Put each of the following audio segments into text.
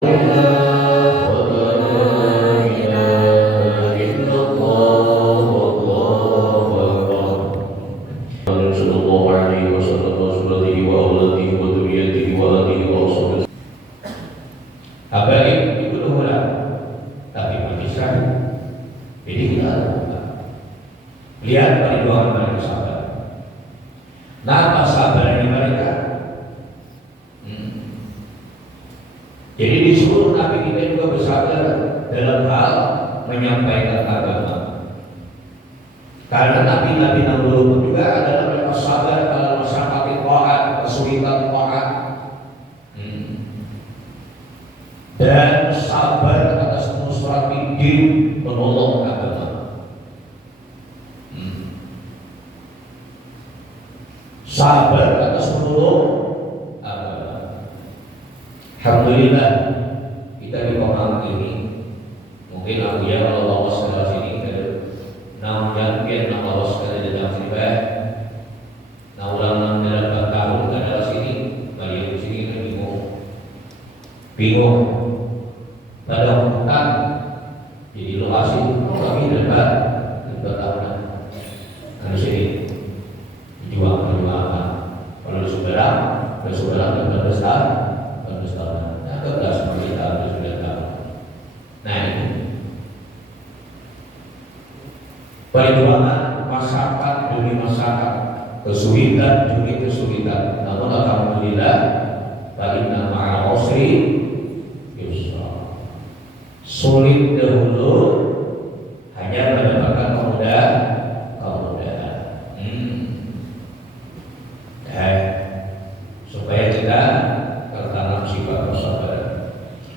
Lihat perjuangan mereka sabar. Nah, sabarnya mereka. Jadi disuruh Nabi kita juga bersabar dalam hal menyampaikan agama. Karena Nabi-Nabi dahulu juga adalah mereka sabar dalam masyarakat taat, kesulitan taat, dan sabar atas nusrat din, menolong agama. Sabar atas menolong agama. Alhamdulillah kita di Komang ini mungkin aku ya kalau lolos ke sini ke namanya mungkin lolos ke dalam sini nah ulang dalam tahun ke dalam sini balik di sini kan bingung pada hutan jadi lokasi kami dekat tahunan di sini jual kalau saudara dan besar nah kebelas kita sudah tahu. Nah ini perjuangan masyarakat demi masyarakat, kesulitan demi kesulitan. Namun alhamdulillah inna ma'al usri yusra. Sulit dahulu hanya mendapatkan kemudahan. Supaya kita tertanam sifat kesabaran.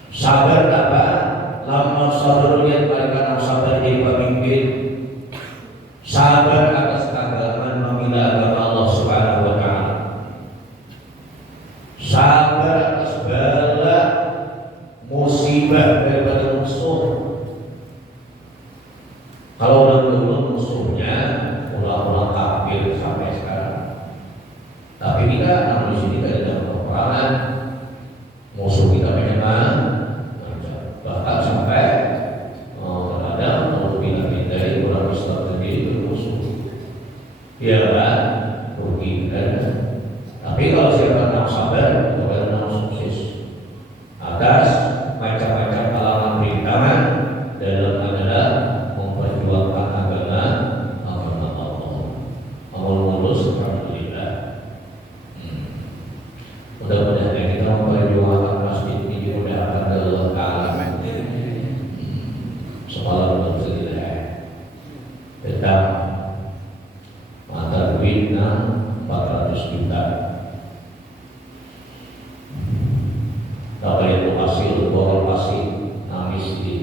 Sabar apa? Lama sabarnya mereka sabar jadi pemimpin. Sabar atas keagamaan membela agama Allah Subhanahu wa taala. Sabar atas bala musibah daripada musuh. Kalau dulu musuhnya ulah-ulah kafir sampai sekarang. Tapi kita namun di sini ada peperangan, musuh kita memang bahkan sampai terhadap pindah-pindah orang Islam sendiri itu musuh. Ya kan, rugi kan. Tapi kalau siapa yang sabar, itu akan sukses atas macam-macam halangan rintangan dalam adalah memperjuangkan agama Allah. Mau lulus mudah-mudahan kita memperjuangkan masjid ini dimudahkan oleh Allah Ta'ala. Sekolah bersedia tetap mata duitnya 400 juta. Kalau itu hasil korporasi nangis di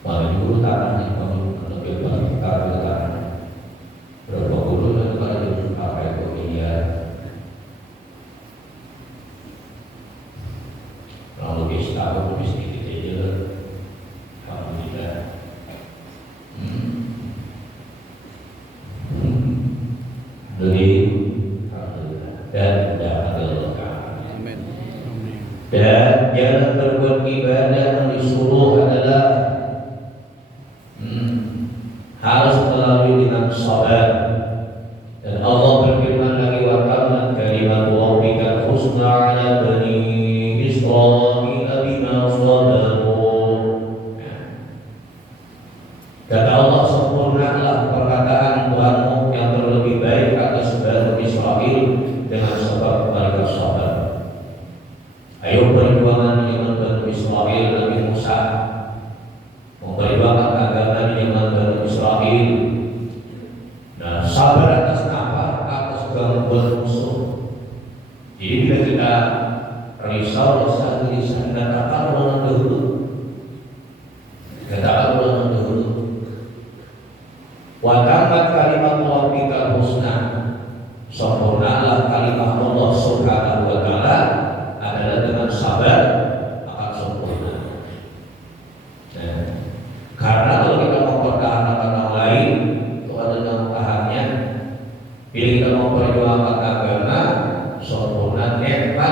paling dulu tanahnya kalau lebih banyak tanah berapa puluh dan pada apa itu kalau lebih setahun lebih sedikit aja kalau tidak jadi dan tidak ada dan jangan berbuat ibadah yang disuruh adalah harus melalui dengan sabar. Dan Allah berfirman lagi wa tammat kalimatu rabbika husna ala bani Israil bima sabaru. Kata Allah, sempurnalah perkataan Tuhanmu yang terlebih baik atas Bani Israil dengan sebab mereka sabar. Ayo perjuangan di zaman Bani Israil Nabi Musa memperjuangkan agama di zaman Bani Israil. Nah, sabar atas apa? Atas gangguan musuh. Jadi bila kita risau saat ini katakan ulangan dahulu. Katakan ulangan dahulu. Wa tammat kalimat rabbika husna. Sempurnalah kalimat Allah Subhanahu wa taala adalah dengan sabar akan sempurna. Nah, karena kalau kita mempertahankan orang lain itu ada tahannya. Bila kita memperjuangkan agama sempurna nikmat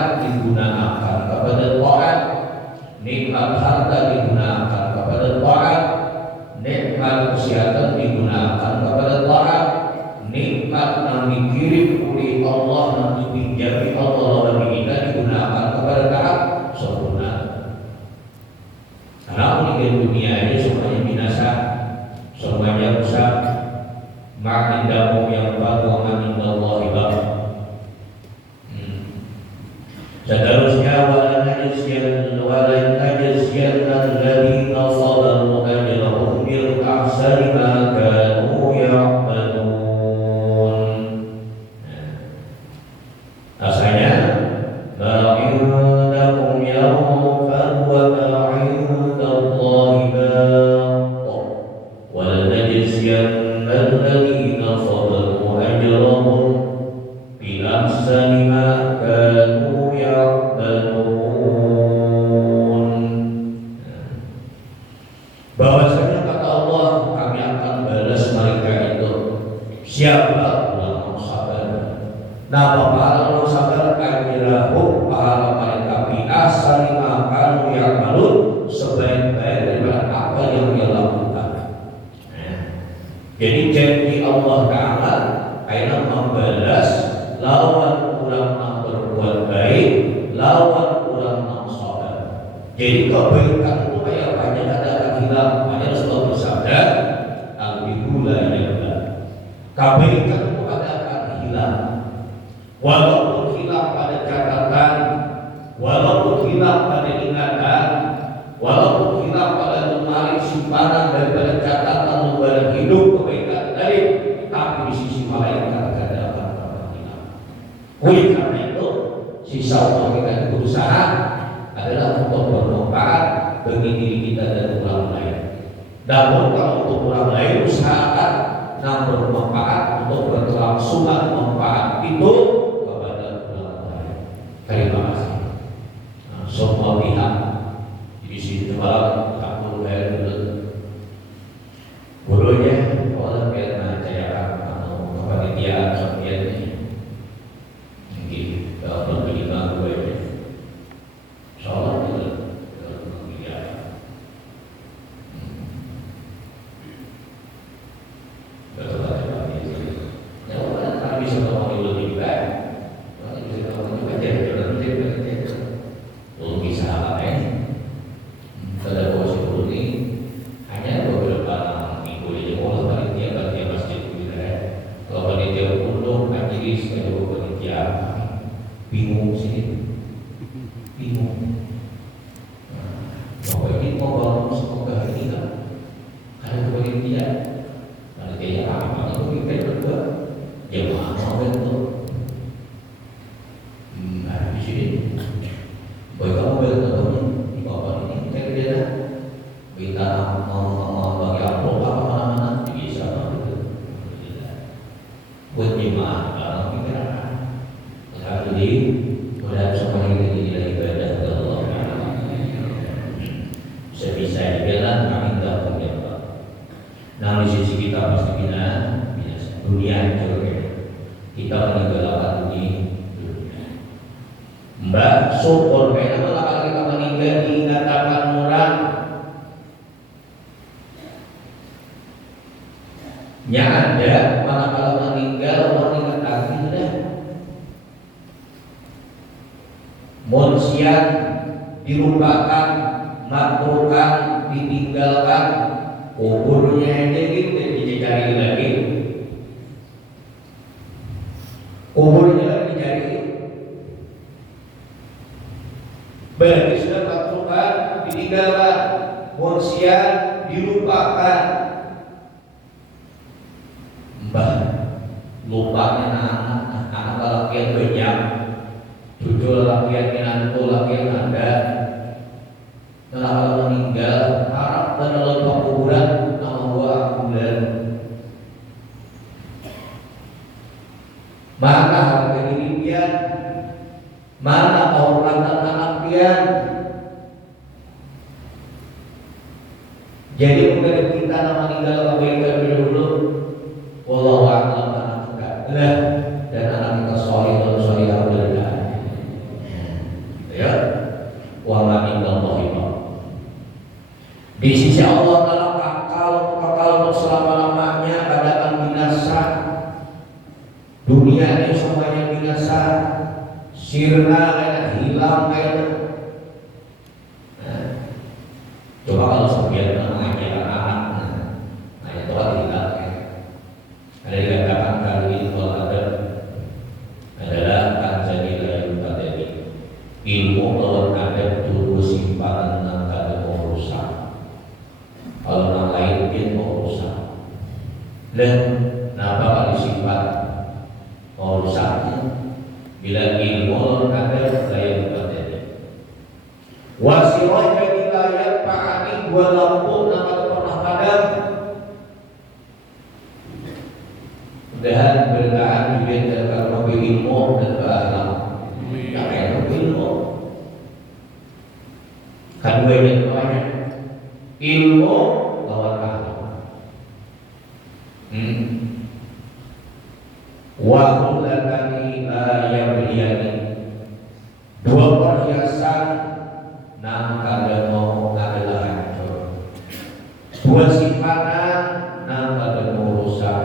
Seterusnya wala najziyanna alladziina sabaru ajrahum bil ahsani ma kanu ya'malun. Asalnya ma indakum yanfad wa ma indallahi baq wal najziyanna alladziina sabaru ajrahum bil ahsani ma kanu bahwasanya kata Allah, kami akan balas mereka itu. Siapa? Ulama sabar. Nah, para ulama sabar ajrahum, pahala mereka bi ahsani ma kanu ya'malun, sebaik-baik daripada apa yang dia lakukan. Jadi janji Allah Ta'ala aina membalas lawan orang berbuat baik, lawan orang sabar. Jadi kebaikan itu kayak banyak ada hilang. Makanya Rasulullah bersabda, al-biru la yabla. Kebaikan itu akan hilang. Walaupun hilang pada catatan, walaupun hilang pada ingatan, walaupun hilang pada lemari simpanan daripada catatan lembaran hidup kebaikan tadi, tapi di sisi malaikat tidak dapat hilang. Oleh karena itu, sisa waktu kita berusaha adalah untuk bermanfaat bagi diri kita dan orang lain. Namun kalau untuk orang lain usahakan bermanfaat untuk berkelangsungan manfaat itu kepada orang lain. Terima kasih. Semua pihak di sini malam tak perlu bayar dulu. Gurunya oleh biar mengajarkan atau kepanitiaan seperti ini. Kalau berkelima gue ini, sholat dulu. Bingung sih, bingung. Bahwa ini mau bangun semoga ini kan ada panitia, panitia apa? Itu kita berdua, ya mau itu. Ada di sini. Baik kamu bertemu di bawah ini, kita kerja. Kita mau bagi amplop apa mana-mana bisa banget. Buat jemaah, kalau kita jadi mudah semuanya kita jadi ibadah ke Allah. Sebisa dibilang kami tidak punya apa. Nah di sisi kita pasti bina dunia juga. Kita meninggalkan dunia. Mbak syukur karena malah kita meninggal diingatakan murah. Yang ada malah kalau meninggal orang ingat sudah. Monsian dilupakan, makruhkan, ditinggalkan, kuburnya aja gitu dicari lagi, kuburnya lagi dicari. Berarti sudah makruhkan, ditinggalkan, monsian dilupakan. Mbah, lupanya anak laki yang banyak. Jujur laki-laki menantu, laki-laki anda. Setelah kalau meninggal, harap dan dalam kuburan nama gua bulan. Mana harga diri pian? Mana kehormatan anak pian? Jadi bukan kita nama meninggal kebaikan dulu. Wallahu a'lam anak dan anak kita soleh dan solehah berkah. Ya, wa ma indallahi baq. Di sisi Allah dalam kekal untuk selama-lamanya kadang binasa. Dunia ini semuanya binasa, sirna kayak hilang kayak. Coba kalau sebagian mengajar anak, itu kan hilang. Ada dikatakan kali ini kalau ada adalah kanjani layu pateni. ada dulu simpanan nang kada mau rusak. Kalau nang lain dia mau rusak. Dan kenapa kalau disimpan mau rusaknya? Bila ilmu ada daya berbadannya. Wasirahnya wilayah pa'ani gua lampu nang kada pernah padam. Mudahan berkaan juga dalam mobil ilmu dan berakhlak. Yang ilmu kan gue yang banyak ilmu lawan akhlak. Wa kullatani la yabliyani, dua perhiasan nang kada mau adalah hancur, dua simpanan nang kada mau rusak,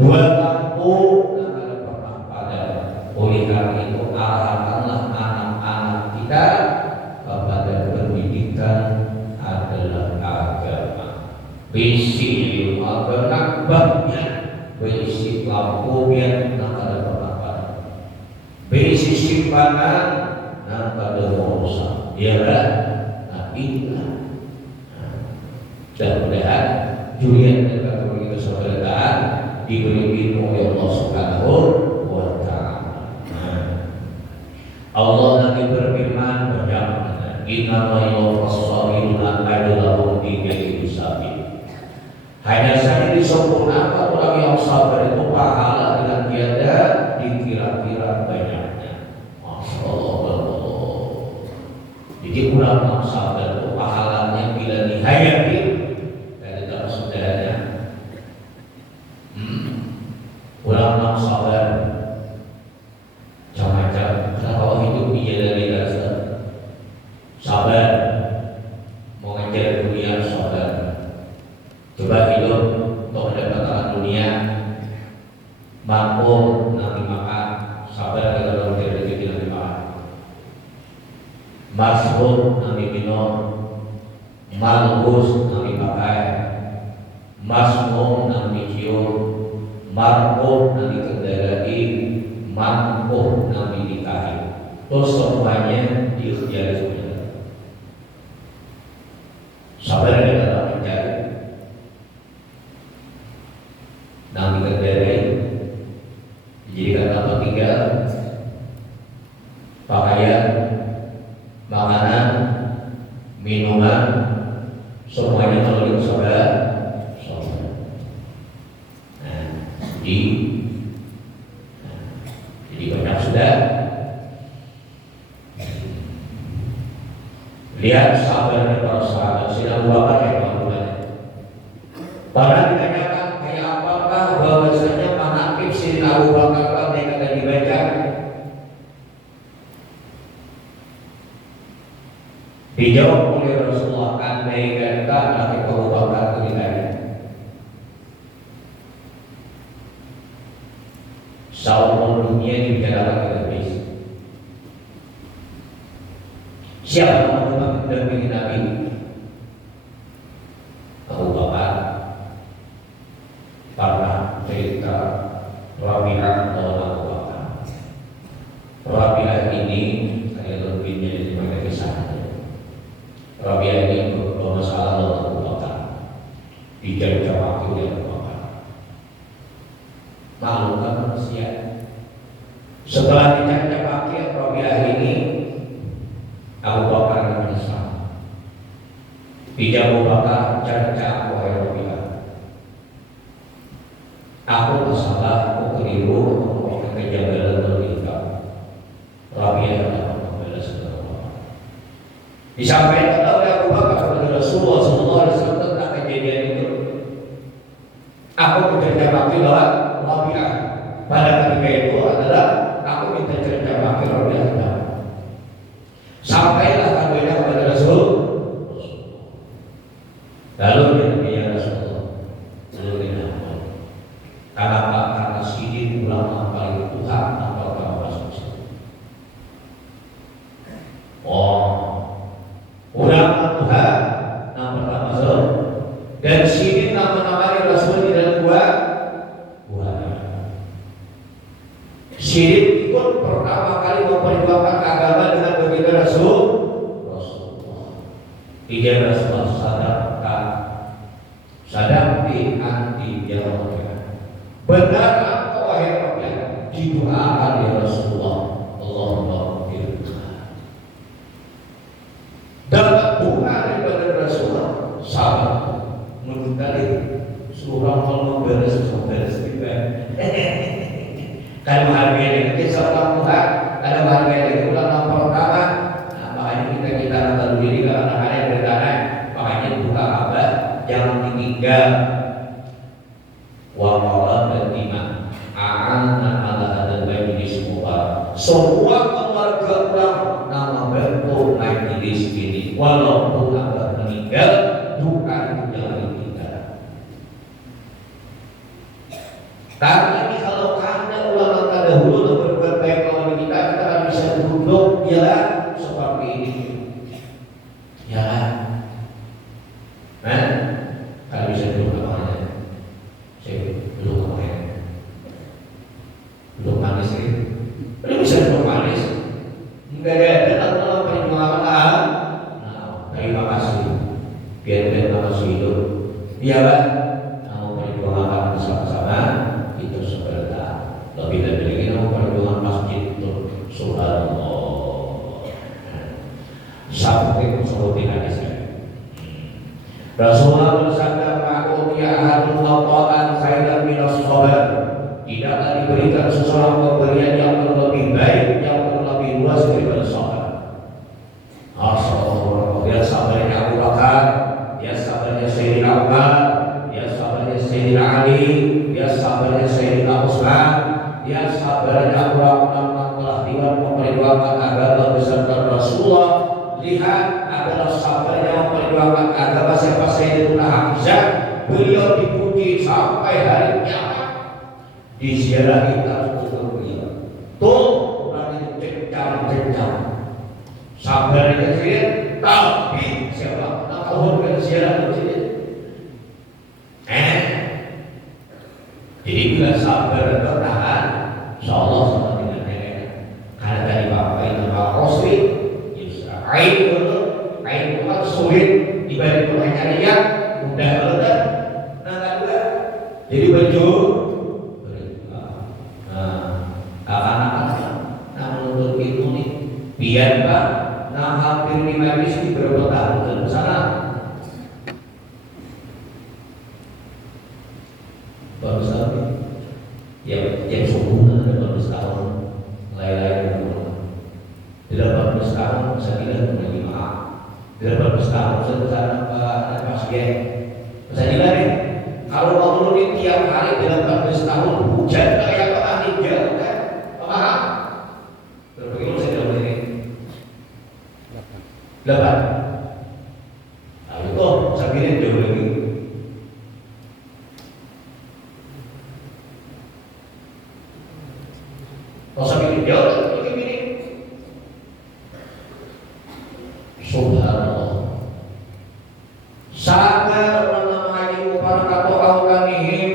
dua lampu nang kada pernah padam. Oleh karena itu arahkanlah anak-anak kita kepada pendidikan adalah agama. Bisi ilmu agama banyak, berisi lampu yang nak ada apa-apa, berisi simpanan nak ada rusak. Ialah inilah. Dan mudah-mudahan Julian dan kategori kesaudarataan diberi ilmu oleh Allah Subhanahu wa Ta'ala. Allah nanti berfirman bersabda, Inna lillahi was-sabiruna ajrahum bighairi hisabin. Hanya saja disempurnakan orang yang sabar itu pahala dengan tiada dikira-kira banyaknya. Masya Allah. Jadi orang yang sabar itu pahalanya bila dihayati dari dalam saudaranya. Orang yang sabar macam-macam. Kalau hidup di jalan sabar, mau ngejar dunia sabar. Coba hidup untuk mendapatkan dunia, mampu nanti makan, sabar kalau ngejar rezeki nanti makan. Masruf nanti minum, malgus nanti pakai, masmum nanti cium, markup nanti kendarai, mampu nanti nikahi. Terus semuanya diikhtiari semuanya. Sabar dalam mencari, nanti kendarai, dijadikan tempat tinggal, pakaian, makanan, minuman, semuanya kalau kita sabar. Jadi banyak sudah lihat sabarnya para sahabat. Sina Abu Bakar yang melakukannya. Para ditanyakan kayak apakah bahwasanya manaqib Sina Abu Bakar yang akan dibaca. Dijawab oleh Rasulullah, andai kata Nabi Abu Bakar itu ditanya, saumur dunia dibicarakan ke habis. Siapa yang mendampingi Nabi? Abu Bakar. Karena cerita Rabi'ah lawan Abu Bakar. Rabi'ah ini saya lebihnya di mana kisahnya. Rabi'ah ini bermasalah lawan Abu Bakar. Dijaga waktu oleh Abu Bakar. Malu kan manusia. Setelah dicaci maki Rabi'ah ini, Abu Bakar menyesal. Tidak Abu Bakar cerca wahai Rabi'ah. Aku bersalah, aku keliru, aku kejanggalan berita. Rabi'ah dapat membela saudara Bakar. Disampaikan oleh Abu Bakar kepada Rasulullah SAW tentang kejadian itu. Aku mencerca maki lawan Rabi'ah. Pada ketika itu adalah aku minta cerita maki Rabi'ah. Sampailah kabarnya kepada Rasul. Lalu dia Rasulullah. Lalu dia kenapa? Karena sidin ulama paling Tuhan atau kamu Rasul. Oh, ulama Tuhan nama Rasul dan sidin nama-nama Rasul di dalam buah. Sidin ikut pertama kali memperjuangkan agama dengan berbeda Rasul. walaupun abah meninggal, bukan jangan ditinggal. Karena ini kalau ada ulama terdahulu yang berbuat baik kepada kita akan bisa duduk ya seperti ini. Ya, kalau bisa duduk namanya, saya duduk namanya, duduk manis ini, belum bisa duduk manis. Enggak ada kalau perjuangan. Terima kasih, biar masih hidup. Iya Pak, kamu perjuangan bersama-sama itu sebentar. Lebih dari ini kamu perjuangan masjid itu, subhanallah. Sampai seperti hadis ini. Rasulullah bersabda, "Ma'utiya ahadun qatan khairan minas sabar." Tidaklah diberikan seseorang pemberian yang lebih baik, yang lebih luas daripada sabar. Dia sabarnya Abu Bakar, dia sabarnya Sayyidina Umar, dia sabarnya Sayyidina Ali, dia sabarnya Sayyidina Utsman, dia sabarnya orang-orang yang telah diwan memperjuangkan agama beserta Rasulullah. Lihat adalah sabarnya memperjuangkan agama siapa Sayyidina Hamzah. Beliau dipuji sampai hari kiamat. Diziarahi Rasulullah beliau. Tuh orang itu cencang-cencang. Sabarnya kecil, tapi siapa? Tahun ke ziarah kecil. Jadi bila sabar dan bertahan, insyaallah sama dengan nenek. Karena tadi bapak itu Rosli, Yusra, Ain bukan sulit dibanding pertanyaannya mudah meledak. Nah kedua, jadi baju. Akan-akan menuntut itu nih, biar Pak. Nah hampir 5 misi berapa tahun dan sana baru sekali yang sempurna ada 12 tahun lain-lain 18 tahun saya tidak menerima maaf 18 tahun saya kesana Pak Sugeng saya bilang nih kalau mau nurunin tiap hari 18 tahun hujan kayak apa tinggal kan paham berapa kilo saya bilang ini 8. Lalu kok sambilin jauh lagi. Kok sambilin jauh lagi ini. Subhanallah. Sabar menamai uparakatu awlanihim.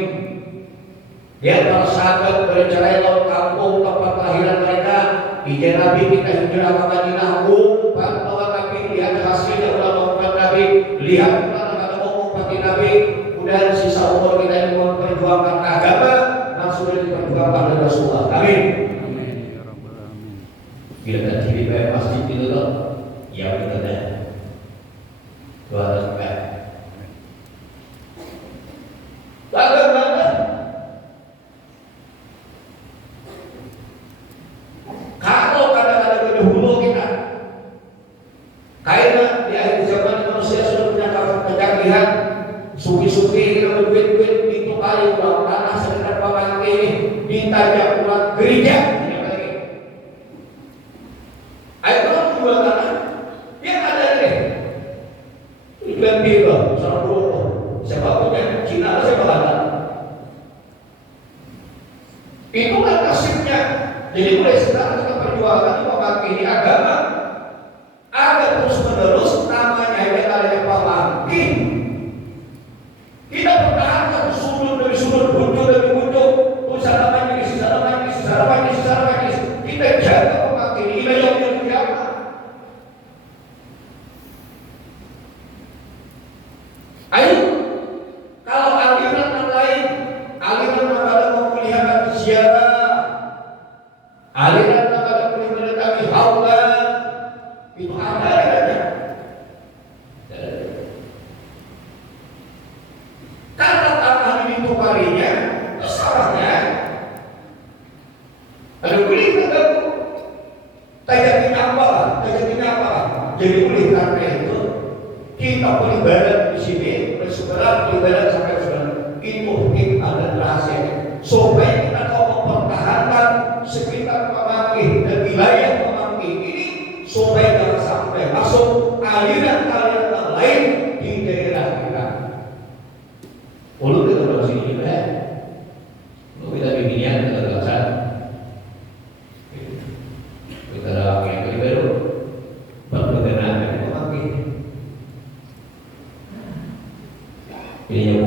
Dia tersabar bercerai laut kampung tempat kelahiran mereka. Ijazah Nabi kita hijrah ke Madinah umpan bahwa Nabi lihat hasilnya ulama umat Nabi, lihat kata umat Nabi, kemudian sisa umur kita ini memperjuangkan agama langsung diperjuangkan oleh Rasulullah. Amin. Bila tak jadi bayar masjid itu loh, ya kita dah. Dua ratus. Bagaimana? Kalau kadang-kadang dahulu kita karena di akhir zaman manusia sudah punya kecanggihan suki-suki kita berduit-duit itu kali uang tanah sekitar paman ini ditajak uang gereja ayo kalau jual tanah yang ada ini iklan biru salah dulu siapa punya Cina siapa kata itu kan nasibnya. Jadi mulai sekarang kita perjuangkan mewakili agama agar terus menerus namanya yang pemangki kita pertahankan sudut demi sudut, buntut demi buntut, usaha majlis, kita jaga mewakili ini yang dijaga. Ayo, kalau aliran yang lain, aliran yang ada memelihara ziarah, aliran itu ada adanya. Karena tanah ini tukarinya, salahnya. Ada boleh kata, tajakinya apa? Jadi boleh karena itu kita beribadah di sini, bersyukuran beribadah sampai sekarang. Itu kita ada rahasia supaya kita tahu mempertahankan sekitar pemangkin dan wilayah pemangkin ini supaya jangan sampai masuk aliran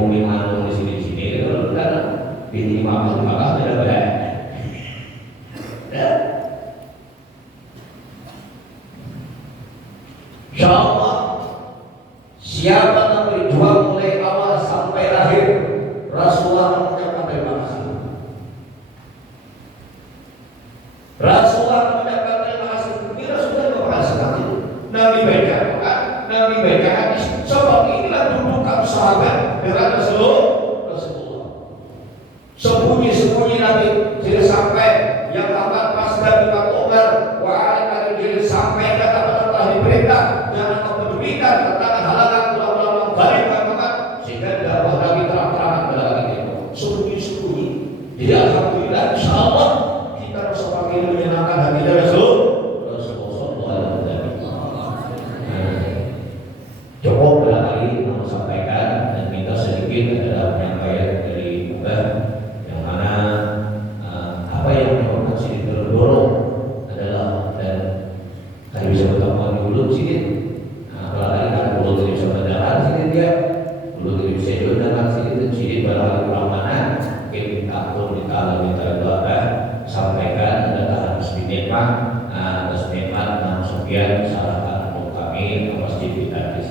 mobil manung di sini kalau kan di Imam Al-Fatah tidak baik. Ya. Insyaallah siapa yang berjuang mulai awal sampai akhir, Rasulullah mengucapkan terima kasih. Rasulullah mengucapkan terima kasih. Ini Rasulullah terima kasih. Nabi baca hadis. Sebab inilah dudukan sahabat dengan Rasulullah. Sembunyi-sembunyi Nabi tidak sampai yang akan pas Nabi Umar wa alaihi jadi sampai kata-kata telah diperintah jangan kepedulikan tentang halangan ulama-ulama balik katakan sehingga dakwah Nabi terang-terangan dalam itu sembunyi-sembunyi. Jadi alhamdulillah insyaallah kita semakin menyenangkan hati Rasulullah sallallahu alaihi wasallam. Cukup barangkali mau sampaikan dan minta sedikit adalah penyampaian dari Mbak yang mana apa yang menyebabkan sini terdorong adalah dan tadi bisa bertemu dulu sini. Barangkali kan dulu tidak bisa berjalan sini dia, dulu tidak bisa berjalan sini barangkali kurang mana mungkin kita atur kita doa sampaikan adalah harus dinikmat atas nikmat yang sekian salahkan untuk kami masjid kita